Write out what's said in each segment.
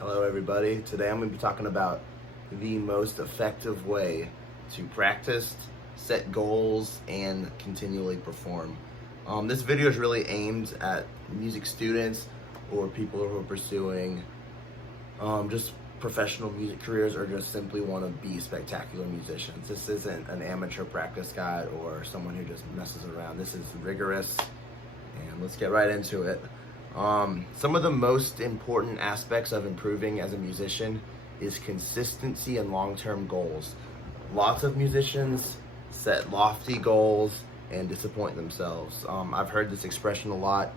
Hello everybody. Today I'm going to be talking about the most effective way to practice, set goals, and continually perform. This video is really aimed at music students or people who are pursuing just professional music careers or just simply want to be spectacular musicians. This isn't an amateur practice guide or someone who just messes around. This is rigorous, and let's get right into it. Some of the most important aspects of improving as a musician is consistency and long-term goals. Lots of musicians set lofty goals and disappoint themselves. I've heard this expression a lot.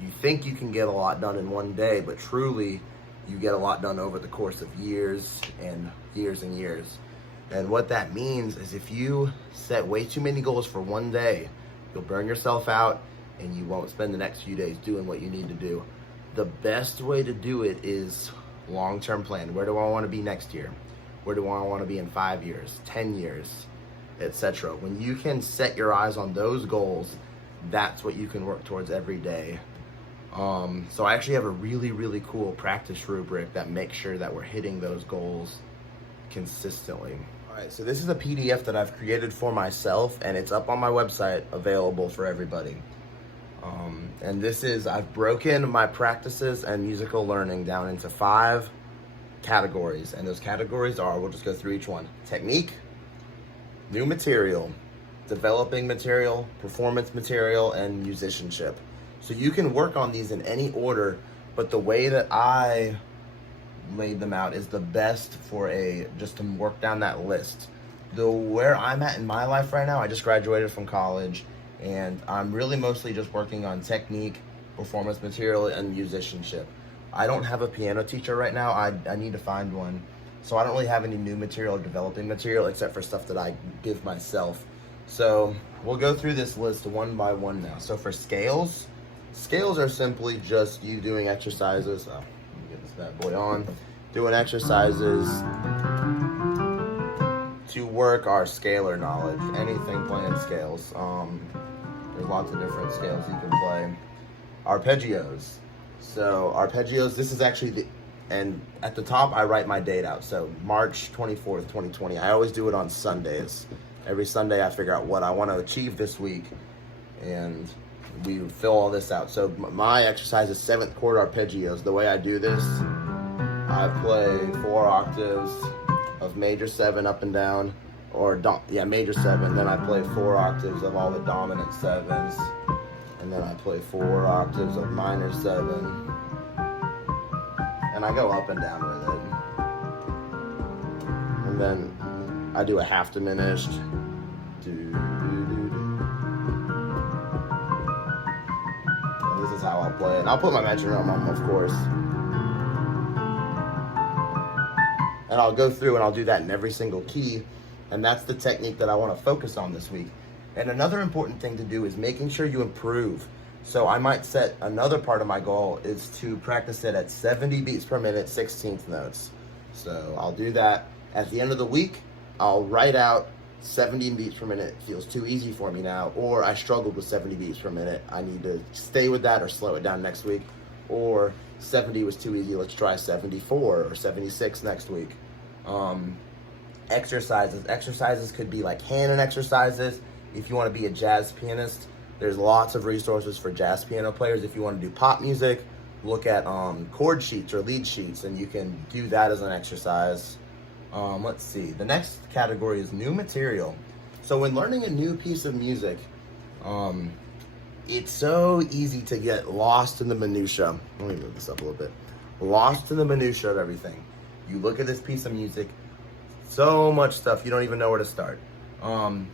You think you can get a lot done in one day, but truly you get a lot done over the course of years and years and years. And what that means is if you set way too many goals for one day, you'll burn yourself out and you won't spend the next few days doing what you need to do. The best way to do it is long-term plan. Where do I want to be next year? Where do I want to be in 5 years, 10 years, etc. When you can set your eyes on those goals, that's what you can work towards every day. So I actually have a really cool practice rubric that makes sure that we're hitting those goals consistently. All right, so this is a PDF that I've created for myself, and it's up on my website, available for everybody. And I've broken my practices and musical learning down into 5 categories. And those categories are, we'll just go through each one: technique, new material, developing material, performance material, and musicianship. So you can work on these in any order, but the way that I laid them out is the best for just to work down that list. Where I'm at in my life right now, I just graduated from college, and I'm really mostly just working on technique, performance material, and musicianship. I don't have a piano teacher right now. I need to find one. So I don't really have any new material or developing material except for stuff that I give myself. So we'll go through this list one by one now. So for scales are simply just you doing exercises. Let me get this bad boy on. Doing exercises to work our scalar knowledge. Anything playing scales. There's lots of different scales you can play. Arpeggios. So arpeggios, this is actually and at the top I write my date out. So March 24th, 2020. I always do it on Sundays. Every Sunday I figure out what I want to achieve this week, and we fill all this out. So my exercise is 7th chord arpeggios. The way I do this, I play 4 octaves of major 7 up and down, major 7. Then I play 4 octaves of all the dominant 7s, and then I play 4 octaves of minor 7, and I go up and down with it. And then I do a half diminished. And this is how I'll play it. And I'll put my metronome on, of course. And I'll go through and I'll do that in every single key. And that's the technique that I want to focus on this week. And another important thing to do is making sure you improve. So I might set another part of my goal is to practice it at 70 beats per minute, 16th notes. So I'll do that. At the end of the week, I'll write out 70 beats per minute feels too easy for me now, or I struggled with 70 beats per minute. I need to stay with that or slow it down next week. Or 70 was too easy, let's try 74 or 76 next week. Exercises could be like hand exercises. If you want to be a jazz pianist, there's lots of resources for jazz piano players. If you want to do pop music, look at chord sheets or lead sheets, and you can do that as an exercise. Let's see, the next category is new material. So when learning a new piece of music, it's so easy to get lost in the minutia. Let me move this up a little bit. Lost in the minutia of everything. You look at this piece of music, so much stuff, you don't even know where to start.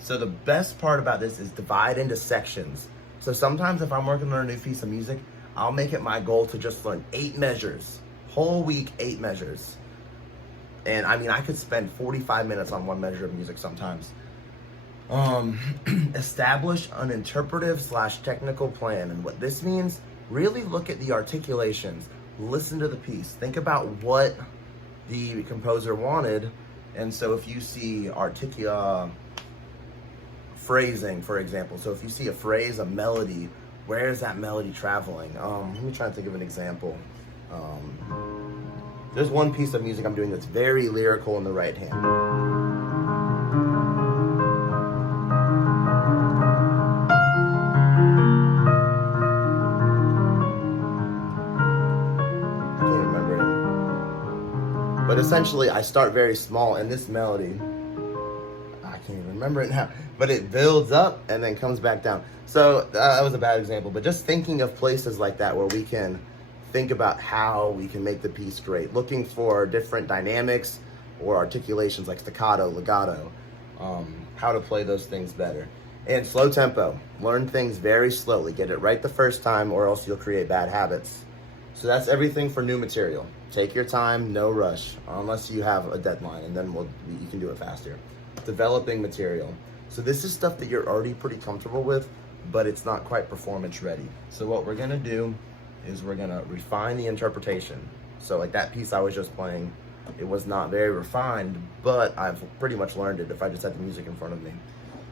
So the best part about this is divide into sections. So sometimes if I'm working on a new piece of music, I'll make it my goal to just learn 8 measures. Whole week, 8 measures. And I mean, I could spend 45 minutes on one measure of music sometimes. Establish an interpretive/technical plan. And what this means, really look at the articulations. Listen to the piece. Think about what the composer wanted. And so if you see phrasing, for example. So if you see a phrase, a melody, where is that melody traveling? Let me try to think of an example. There's one piece of music I'm doing that's very lyrical in the right hand. I can't remember it. But essentially, I start very small, and this melody, I can't even remember it now, but it builds up and then comes back down. So that was a bad example, but just thinking of places like that where we can think about how we can make the piece great, looking for different dynamics or articulations like staccato, legato, how to play those things better. And slow tempo, learn things very slowly, get it right the first time or else you'll create bad habits. So that's everything for new material. Take your time, no rush, unless you have a deadline, and then you can do it faster. Developing material. So this is stuff that you're already pretty comfortable with, but it's not quite performance ready. So what we're gonna do is we're gonna refine the interpretation. So like that piece I was just playing, it was not very refined, but I've pretty much learned it if I just had the music in front of me.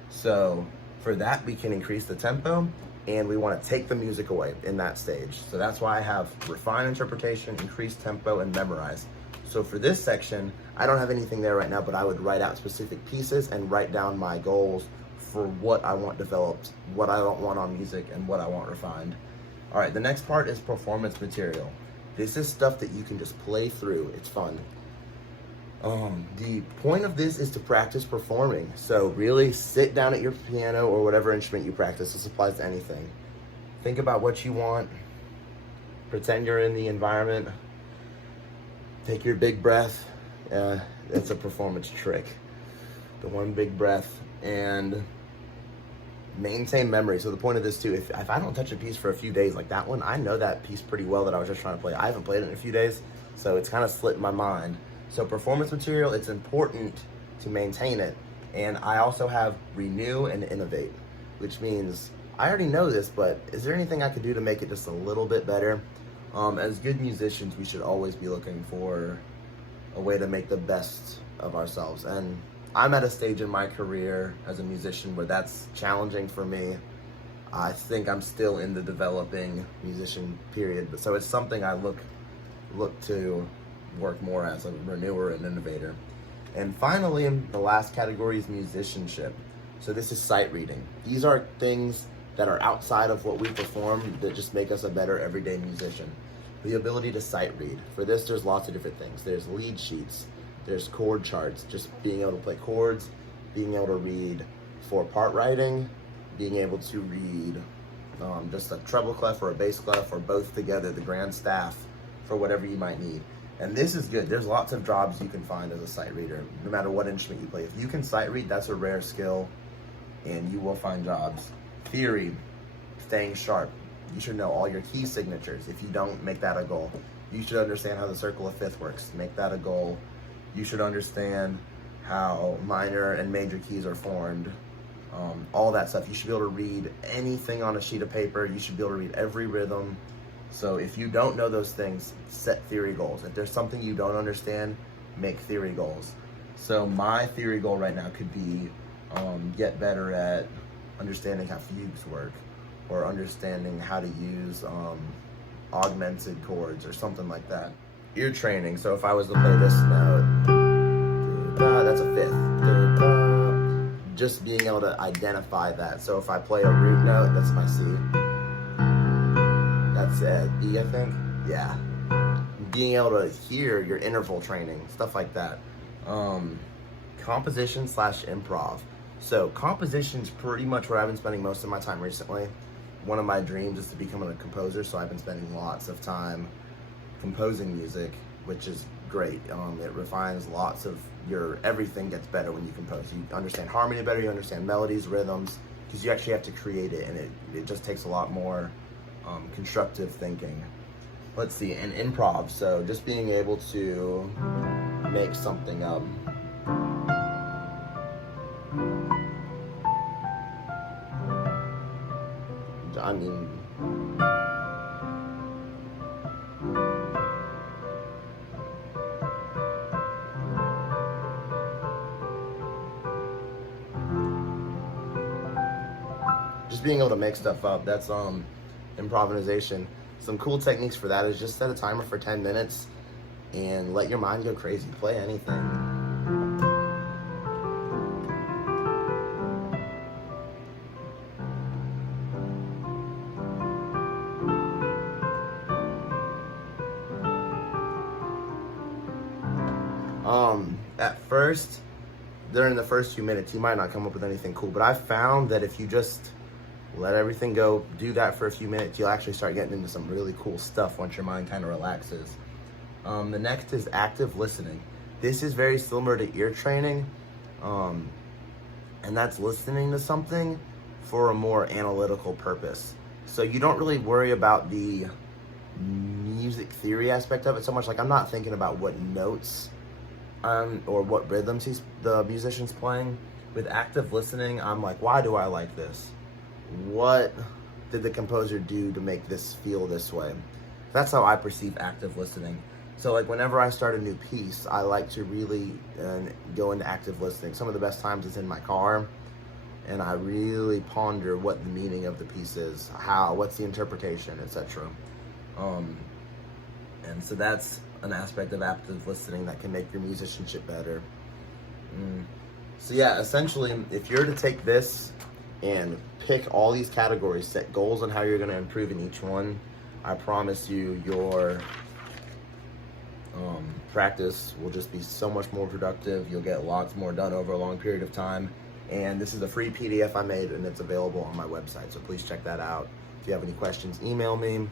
So for that, we can increase the tempo, and we wanna take the music away in that stage. So that's why I have refine interpretation, increase tempo, and memorize. So for this section, I don't have anything there right now, but I would write out specific pieces and write down my goals for what I want developed, what I don't want on music, and what I want refined. All right, the next part is performance material. This is stuff that you can just play through. It's fun. The point of this is to practice performing. So really sit down at your piano or whatever instrument you practice. This applies to anything. Think about what you want. Pretend you're in the environment. Take your big breath. It's a performance trick. The one big breath, and maintain memory. So the point of this too, if I don't touch a piece for a few days like that one, I know that piece pretty well that I was just trying to play. I haven't played it in a few days, so it's kind of slipped my mind. So performance material, it's important to maintain it. And I also have renew and innovate, which means I already know this, but is there anything I could do to make it just a little bit better? As good musicians, we should always be looking for a way to make the best of ourselves. And I'm at a stage in my career as a musician where that's challenging for me. I think I'm still in the developing musician period, but so it's something I look to work more as a renewer and innovator. And finally, the last category is musicianship. So this is sight reading. These are things that are outside of what we perform that just make us a better everyday musician. The ability to sight read. For this, there's lots of different things. There's lead sheets, there's chord charts, just being able to play chords, being able to read for part writing, being able to read just a treble clef or a bass clef or both together, the grand staff for whatever you might need. And this is good. There's lots of jobs you can find as a sight reader, no matter what instrument you play. If you can sight read, that's a rare skill, and you will find jobs. Theory, staying sharp. You should know all your key signatures. If you don't, make that a goal. You should understand how the circle of fifth works. Make that a goal. You should understand how minor and major keys are formed. All that stuff. You should be able to read anything on a sheet of paper. You should be able to read every rhythm. So if you don't know those things, set theory goals. If there's something you don't understand, make theory goals. So my theory goal right now could be get better at understanding how fugues work, or understanding how to use augmented chords or something like that. Ear training. So if I was to play this note, that's a fifth. Just being able to identify that. So if I play a root note, that's my C. That's E, I think. Yeah. Being able to hear your interval training, stuff like that. Composition / improv. So composition's pretty much where I've been spending most of my time recently. One of my dreams is to become a composer, so I've been spending lots of time composing music, which is great. It refines lots of everything gets better when you compose. You understand harmony better, you understand melodies, rhythms, because you actually have to create it, and it just takes a lot more constructive thinking. Let's see, and improv, so just being able to make something up. I mean, just being able to make stuff up, that's improvisation. Some cool techniques for that is just set a timer for 10 minutes and let your mind go crazy. Play anything. At first, during the first few minutes, you might not come up with anything cool, but I found that if you just let everything go, do that for a few minutes, you'll actually start getting into some really cool stuff once your mind kind of relaxes. The next is active listening. This is very similar to ear training, and that's listening to something for a more analytical purpose. So you don't really worry about the music theory aspect of it so much. Like, I'm not thinking about what notes or what rhythms the musician's playing. With active listening, I'm like, why do I like this? What did the composer do to make this feel this way? That's how I perceive active listening. So like whenever I start a new piece, I like to really go into active listening. Some of the best times is in my car, and I really ponder what the meaning of the piece is, what's the interpretation, etc. And so that's an aspect of active listening that can make your musicianship better. So yeah, essentially, if you're to take this and pick all these categories, set goals on how you're going to improve in each one, I promise you your practice will just be so much more productive. You'll get lots more done over a long period of time. And this is a free PDF I made, and it's available on my website, so please check that out. If you have any questions, email me.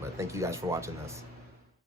But thank you guys for watching this.